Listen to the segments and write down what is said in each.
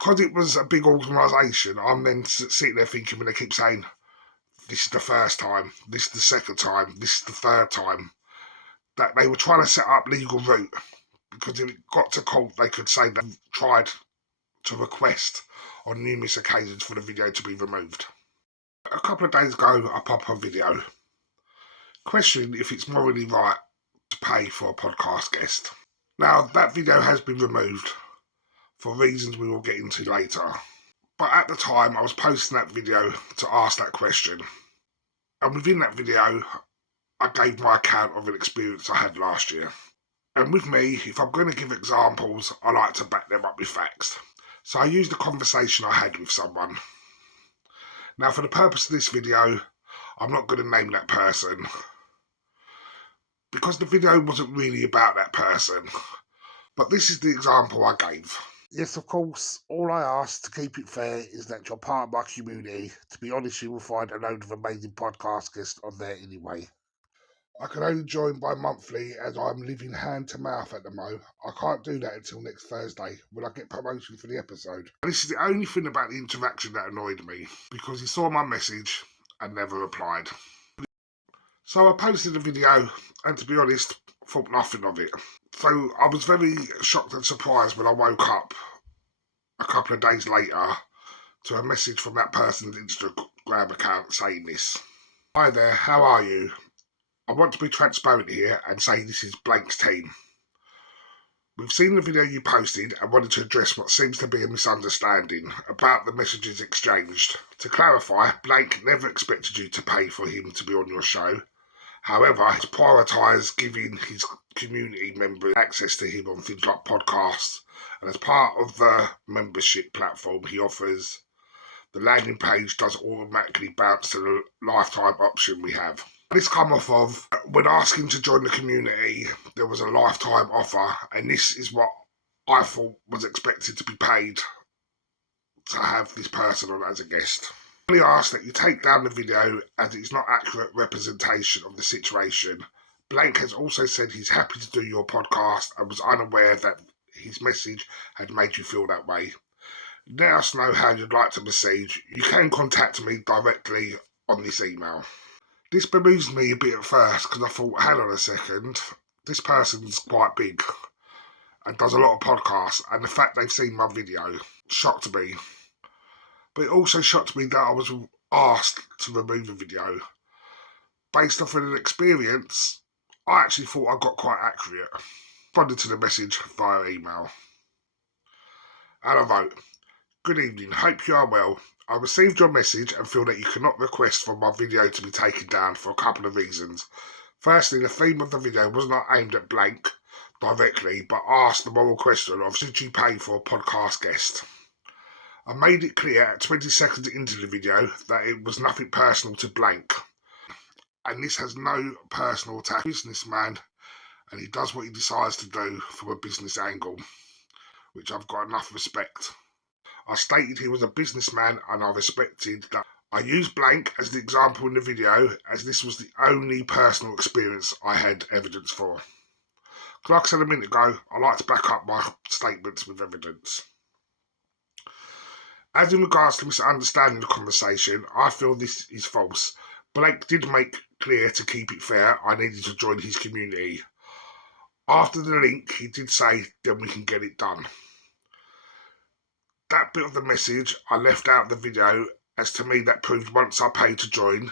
because it was a big organisation, I'm then sitting there thinking when they keep saying, this is the first time, this is the second time, this is the third time, that they were trying to set up legal route, because if it got to court, they could say they tried to request on numerous occasions for the video to be removed. A couple of days ago, I popped a video questioning if it's morally right to pay for a podcast guest. Now, that video has been removed for reasons we will get into later. But at the time, I was posting that video to ask that question. And within that video, I gave my account of an experience I had last year. And with me, if I'm going to give examples, I like to back them up with facts. So I used a conversation I had with someone. Now, for the purpose of this video, I'm not going to name that person, because the video wasn't really about that person. But this is the example I gave. Yes, of course, all I ask to keep it fair is that you're part of my community. To be honest, you will find a load of amazing podcast guests on there anyway. I can only join by monthly as I'm living hand to mouth at the moment. I can't do that until next Thursday when I get promotion for the episode. And this is the only thing about the interaction that annoyed me, because he saw my message and never replied. So I posted a video and, to be honest, thought nothing of it. So I was very shocked and surprised when I woke up a couple of days later to a message from that person's Instagram account saying this. Hi there, how are you? I want to be transparent here and say this is Blank's team. We've seen the video you posted and wanted to address what seems to be a misunderstanding about the messages exchanged. To clarify, Blank never expected you to pay for him to be on your show. However, he's prioritised giving his community members access to him on things like podcasts, and as part of the membership platform he offers, the landing page does automatically bounce to the lifetime option we have. This come off of when asking to join the community, there was a lifetime offer, and this is what I thought was expected to be paid to have this person on as a guest. I only ask that you take down the video as it's not accurate representation of the situation. Blank has also said he's happy to do your podcast and was unaware that his message had made you feel that way. Let us know how you'd like to proceed. You can contact me directly on this email. This bemused me a bit at first because I thought, hang on a second, this person's quite big and does a lot of podcasts, and the fact they've seen my video shocked me. But it also shocked me that I was asked to remove the video. Based off of an experience, I actually thought I got quite accurate. Responded to the message via email. And I wrote, "Good evening, hope you are well. I received your message and feel that you cannot request for my video to be taken down for a couple of reasons. Firstly, the theme of the video was not aimed at Blank directly, but asked the moral question of should you pay for a podcast guest. I made it clear at 20 seconds into the video that it was nothing personal to Blank, and this has no personal attack. He's a businessman, and he does what he decides to do from a business angle, which I've got enough respect. I stated he was a businessman, and I respected that. I used Blank as the example in the video, as this was the only personal experience I had evidence for. Like I said a minute ago, I like to back up my statements with evidence. As in regards to misunderstanding the conversation, I feel this is false. Blake did make clear to keep it fair I needed to join his community. After the link, he did say, then we can get it done. That bit of the message I left out of the video, as to me that proved once I paid to join,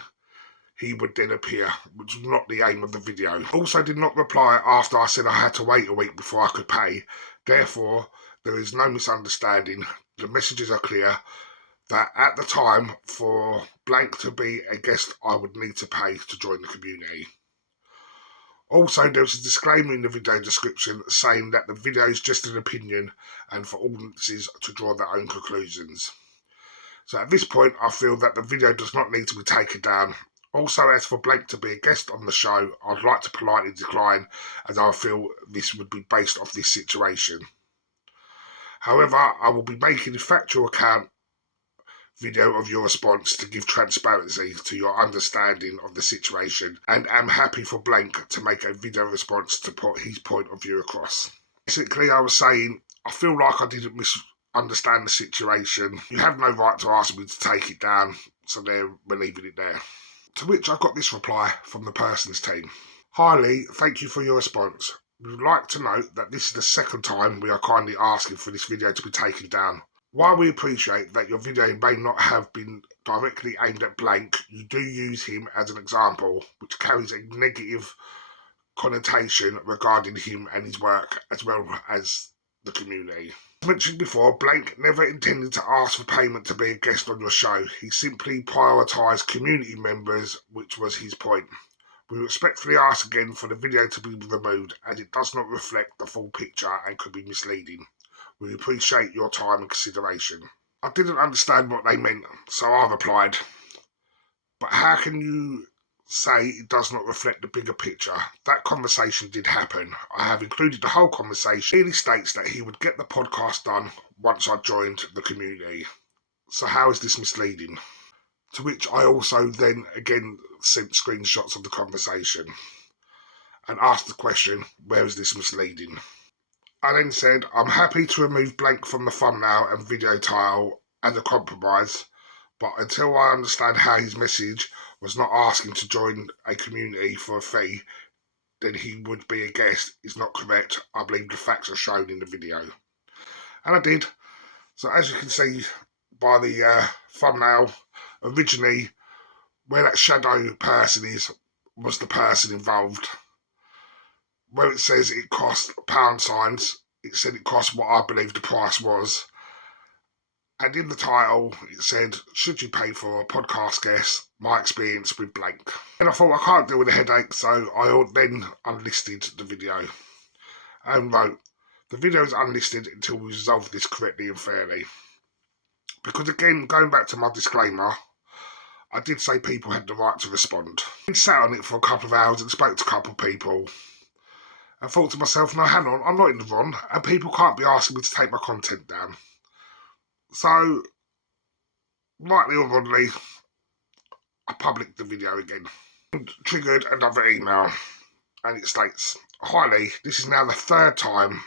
he would then appear, which was not the aim of the video. Also did not reply after I said I had to wait a week before I could pay. Therefore, there is no misunderstanding. The messages are clear that at the time, for Blank to be a guest, I would need to pay to join the community. Also, there was a disclaimer in the video description saying that the video is just an opinion and for audiences to draw their own conclusions. So at this point, I feel that the video does not need to be taken down. Also, as for Blank to be a guest on the show, I'd like to politely decline, as I feel this would be based off this situation. However, I will be making a factual account video of your response to give transparency to your understanding of the situation, and am happy for Blank to make a video response to put his point of view across. Basically, I was saying, I feel like I didn't understand the situation. You have no right to ask me to take it down, so we're leaving it there. To which I got this reply from the person's team. Hi Lee, thank you for your response. We would like to note that this is the second time we are kindly asking for this video to be taken down. While we appreciate that your video may not have been directly aimed at blank, you do use him as an example, which carries a negative connotation regarding him and his work, as well as the community. As mentioned before, Blank never intended to ask for payment to be a guest on your show. He simply prioritised community members, which was his point. We respectfully ask again for the video to be removed, as it does not reflect the full picture and could be misleading. We appreciate your time and consideration. I didn't understand what they meant, so I replied, but how can you say it does not reflect the bigger picture? That conversation did happen. I have included the whole conversation. He states that he would get the podcast done once I joined the community. So how is this misleading? To which I also then again sent screenshots of the conversation and asked the question, where is this misleading? I then said, I'm happy to remove Blank from the thumbnail and video title as a compromise, but until I understand how his message was not asking to join a community for a fee, then he would be a guest, is not correct. I believe the facts are shown in the video. And I did. So as you can see by the thumbnail, originally where that shadow person was the person involved. Where it says it cost pound signs, it said it cost what I believe the price was. And in the title, it said, should you pay for a podcast guest? My experience with Blank. And I thought I can't deal with the headache, so I then unlisted the video. And wrote, the video is unlisted until we resolve this correctly and fairly. Because again, going back to my disclaimer, I did say people had the right to respond. I sat on it for a couple of hours and spoke to a couple of people. I thought to myself, no, hang on, I'm not in the wrong, and people can't be asking me to take my content down. So, rightly or wrongly, I published the video again. And triggered another email, and it states, hi Lee, this is now the third time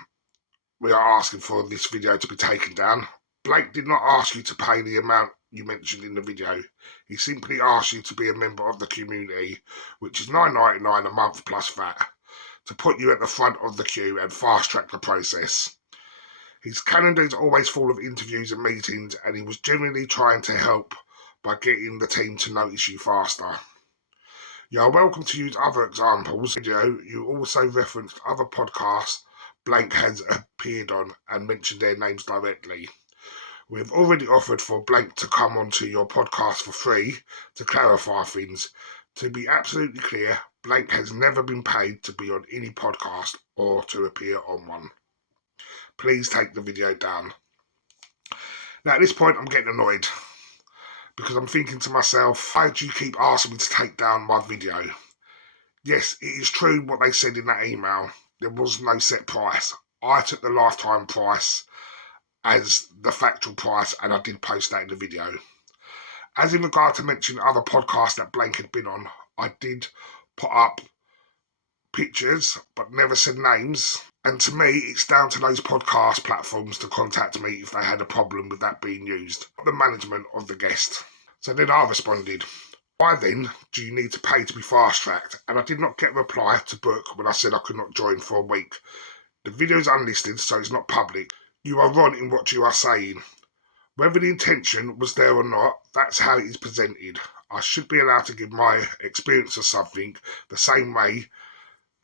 we are asking for this video to be taken down. Blake did not ask you to pay the amount you mentioned in the video. He simply asked you to be a member of the community, which is $9.99 a month plus VAT, to put you at the front of the queue and fast-track the process. His calendar is always full of interviews and meetings, and he was genuinely trying to help by getting the team to notice you faster. You are welcome to use other examples. You also referenced other podcasts Blank has appeared on and mentioned their names directly. We have already offered for Blank to come onto your podcast for free to clarify things. To be absolutely clear, Blank has never been paid to be on any podcast or to appear on one. Please take the video down. Now at this point I'm getting annoyed because I'm thinking to myself, why do you keep asking me to take down my video? Yes, it is true what they said in that email. There was no set price. I took the lifetime price as the factual price, and I did post that in the video. As in regard to mentioning other podcasts that Blank had been on, I did put up pictures but never said names, and to me it's down to those podcast platforms to contact me if they had a problem with that being used, not the management of the guest. So then I responded, why then do you need to pay to be fast-tracked? And I did not get a reply to book when I said I could not join for a week. The video is unlisted, so it's not public. You are wrong in what you are saying. Whether the intention was there or not, that's how it is presented. I should be allowed to give my experience of something the same way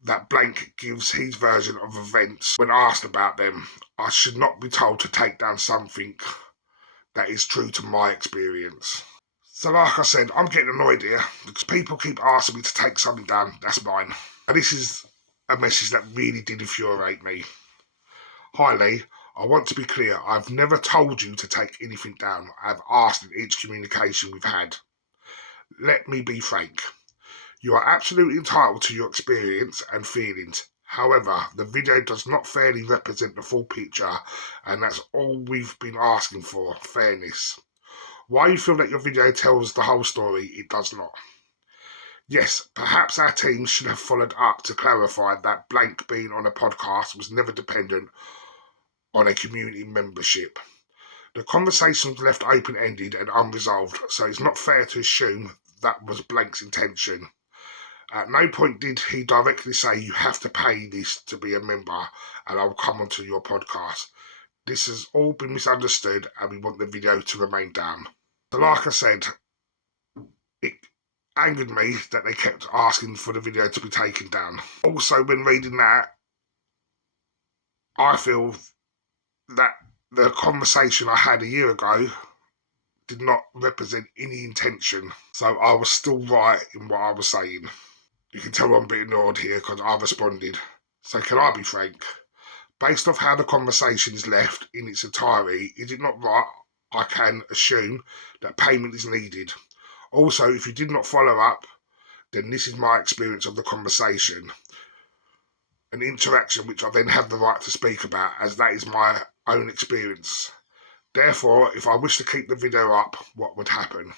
that Blank gives his version of events when asked about them. I should not be told to take down something that is true to my experience. So like I said, I'm getting annoyed here because people keep asking me to take something down that's mine. And this is a message that really did infuriate me. Hi Lee, I want to be clear, I've never told you to take anything down. I've asked in each communication we've had. Let me be frank. You are absolutely entitled to your experience and feelings. However, the video does not fairly represent the full picture, and that's all we've been asking for, fairness. Why you feel that your video tells the whole story, it does not. Yes, perhaps our team should have followed up to clarify that Blank being on a podcast was never dependent on a community membership. The conversation was left open-ended and unresolved, so it's not fair to assume that was Blank's intention. At no point did he directly say you have to pay this to be a member and I'll come onto your podcast. This has all been misunderstood and we want the video to remain down. So like I said, it angered me that they kept asking for the video to be taken down. Also, when reading that, I feel that the conversation I had a year ago did not represent any intention. So I was still right in what I was saying. You can tell I'm a bit annoyed here because I responded. So can I be frank? Based off how the conversation is left in its entirety, is it not right I can assume that payment is needed? Also, if you did not follow up, then this is my experience of the conversation. An interaction which I then have the right to speak about, as that is my own experience. Therefore, if I wish to keep the video up, what would happen?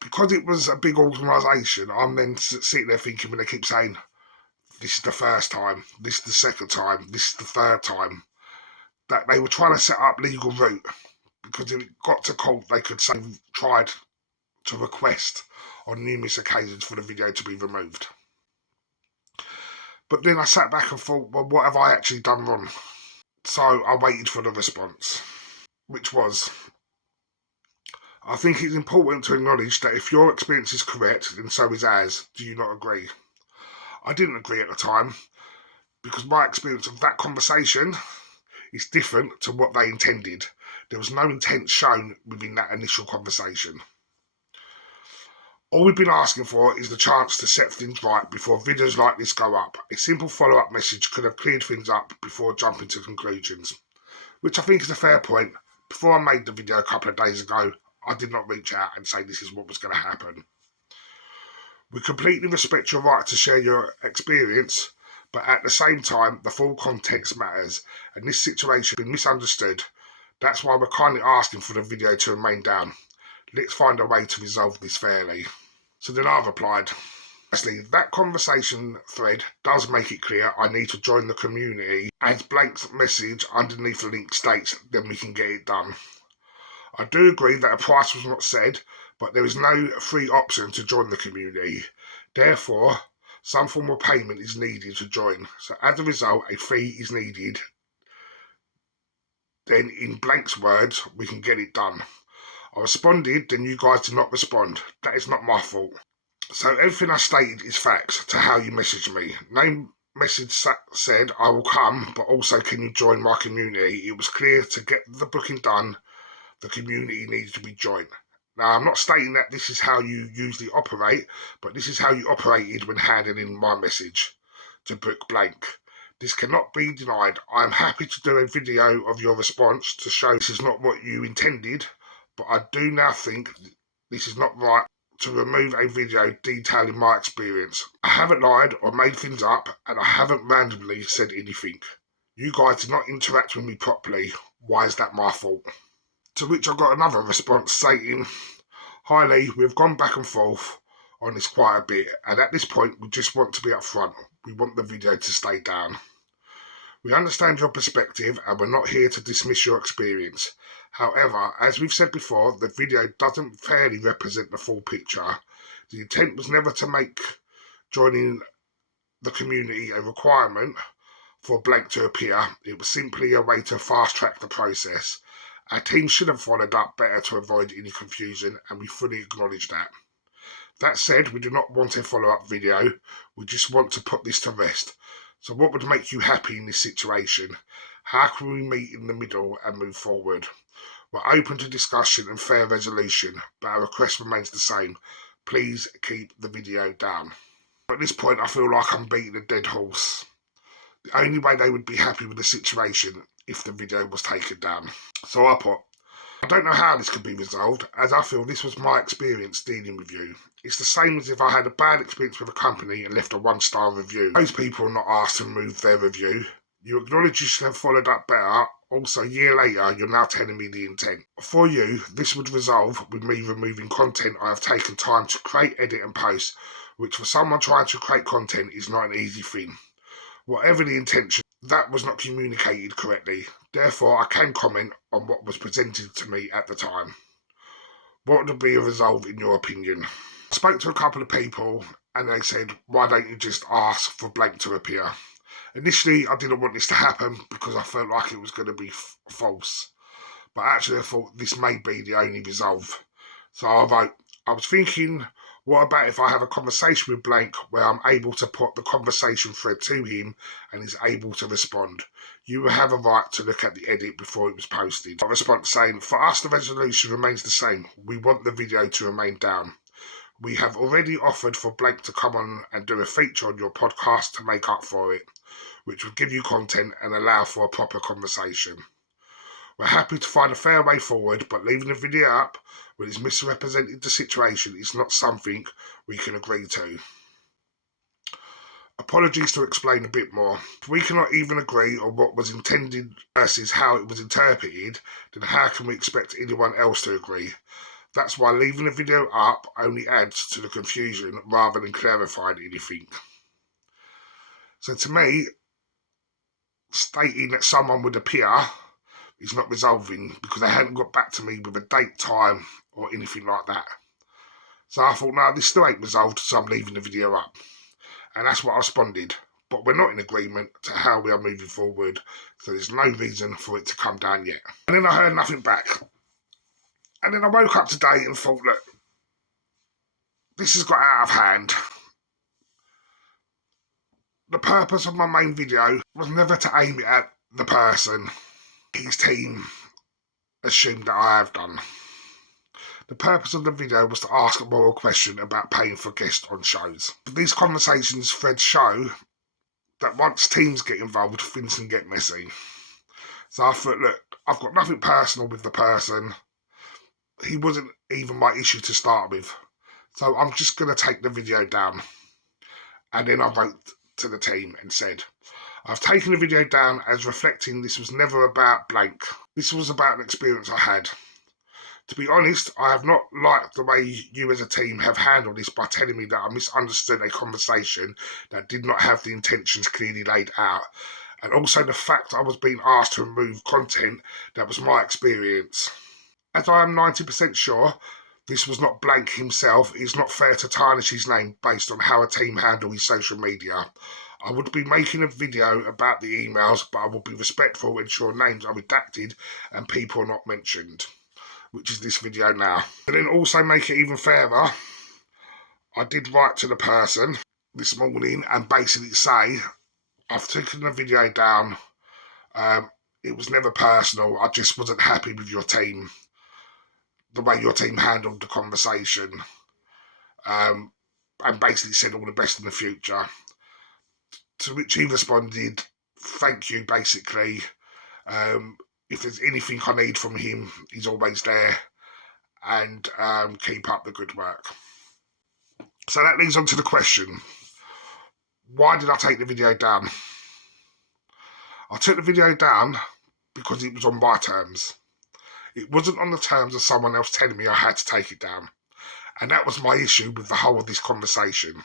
Because it was a big organisation, I'm then sitting there thinking when they keep saying, this is the first time, this is the second time, this is the third time, that they were trying to set up legal route, because if it got to court, they could say tried to request on numerous occasions for the video to be removed. But then I sat back and thought, well, what have I actually done wrong? So I waited for the response, which was, I think it's important to acknowledge that if your experience is correct, then so is ours. Do you not agree? I didn't agree at the time, because my experience of that conversation is different to what they intended. There was no intent shown within that initial conversation. All we've been asking for is the chance to set things right before videos like this go up. A simple follow-up message could have cleared things up before jumping to conclusions, which I think is a fair point. Before I made the video a couple of days ago, I did not reach out and say this is what was going to happen. We completely respect your right to share your experience, but at the same time, the full context matters, and this situation has been misunderstood. That's why we're kindly asking for the video to remain down. Let's find a way to resolve this fairly. So then I replied, firstly, that conversation thread does make it clear I need to join the community. As Blank's message underneath the link states, then we can get it done. I do agree that a price was not said, but there is no free option to join the community. Therefore, some form of payment is needed to join. So as a result, a fee is needed. Then in Blank's words, we can get it done. I responded, then you guys did not respond. That is not my fault. So everything I stated is facts to how you messaged me. No message said I will come, but also can you join my community? It was clear to get the booking done, the community needs to be joined. Now, I'm not stating that this is how you usually operate, but this is how you operated when handling my message to book Blank. This cannot be denied. I am happy to do a video of your response to show this is not what you intended, but I do now think this is not right to remove a video detailing my experience. I haven't lied or made things up, and I haven't randomly said anything. You guys did not interact with me properly. Why is that my fault? To which I got another response stating, hi Lee, we've gone back and forth on this quite a bit, and at this point we just want to be upfront. We want the video to stay down. We understand your perspective and we're not here to dismiss your experience. However, as we've said before, the video doesn't fairly represent the full picture. The intent was never to make joining the community a requirement for Blank to appear. It was simply a way to fast track the process. Our team should have followed up better to avoid any confusion, and we fully acknowledge that. That said, we do not want a follow-up video. We just want to put this to rest. So what would make you happy in this situation? How can we meet in the middle and move forward? We're open to discussion and fair resolution, but our request remains the same. Please keep the video down. At this point, I feel like I'm beating a dead horse. The only way they would be happy with the situation if the video was taken down. So I put, I don't know how this could be resolved, as I feel this was my experience dealing with you. It's the same as if I had a bad experience with a company and left a 1-star review. Those people are not asked to remove their review. You acknowledge you should have followed up better. Also, a year later, you're now telling me the intent. For you, this would resolve with me removing content I have taken time to create, edit and post, which for someone trying to create content is not an easy thing. Whatever the intention, that was not communicated correctly. Therefore, I can comment on what was presented to me at the time. What would be a result in your opinion? I spoke to a couple of people and they said, why don't you just ask for blank to appear? Initially, I didn't want this to happen because I felt like it was going to be false. But actually, I thought this may be the only resolve. So I wrote, I was thinking, what about if I have a conversation with blank where I'm able to put the conversation thread to him and he's able to respond? You will have a right to look at the edit before it was posted. A response saying, for us the resolution remains the same. We want the video to remain down. We have already offered for blank to come on and do a feature on your podcast to make up for it, which would give you content and allow for a proper conversation. We're happy to find a fair way forward, but leaving the video up when it's misrepresented the situation is not something we can agree to. Apologies to explain a bit more. If we cannot even agree on what was intended versus how it was interpreted, then how can we expect anyone else to agree? That's why leaving the video up only adds to the confusion rather than clarifying anything. So to me, stating that someone would appear is not resolving because they hadn't got back to me with a date, time or anything like that. So I thought, no, this still ain't resolved, so I'm leaving the video up. And that's what I responded. But we're not in agreement to how we are moving forward, so there's no reason for it to come down yet. And then I heard nothing back. And then I woke up today and thought, look, this has got out of hand. The purpose of my main video was never to aim it at the person. His team assumed that I have done. The purpose of the video was to ask a moral question about paying for guests on shows. These conversations threads show that once teams get involved, things can get messy. So I thought, look, I've got nothing personal with the person. He wasn't even my issue to start with. So I'm just going to take the video down. And then I wrote to the team and said, I've taken the video down as reflecting this was never about blank. This was about an experience I had. To be honest, I have not liked the way you as a team have handled this by telling me that I misunderstood a conversation that did not have the intentions clearly laid out, and also the fact I was being asked to remove content that was my experience. As I am 90% sure this was not blank himself, it is not fair to tarnish his name based on how a team handle his social media. I would be making a video about the emails, but I will be respectful and ensure names are redacted and people are not mentioned, which is this video now. And then also make it even fairer, I did write to the person this morning and basically say, I've taken the video down, it was never personal, I just wasn't happy with your team, the way your team handled the conversation, and basically said all the best in the future. To which he responded, thank you, basically. If there's anything I need from him, he's always there, and keep up the good work. So that leads on to the question, why did I take the video down? I took the video down because it was on my terms. It wasn't on the terms of someone else telling me I had to take it down. And that was my issue with the whole of this conversation.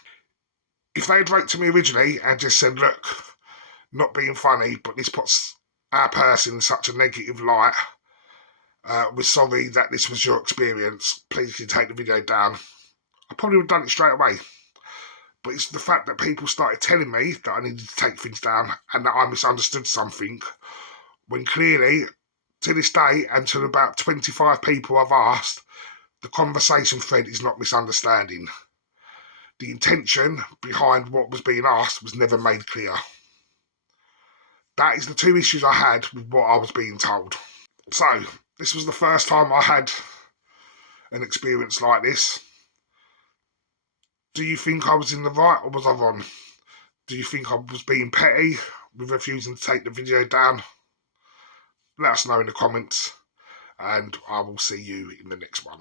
If they had wrote to me originally and just said, look, not being funny, but this puts our person in such a negative light, we're sorry that this was your experience, please can you take the video down, I probably would have done it straight away. But it's the fact that people started telling me that I needed to take things down and that I misunderstood something, when clearly, to this day, and to about 25 people I've asked, the conversation thread is not misunderstanding. The intention behind what was being asked was never made clear. That is the two issues I had with what I was being told. So, this was the first time I had an experience like this. Do you think I was in the right or was I wrong? Do you think I was being petty with refusing to take the video down? Let us know in the comments, and I will see you in the next one.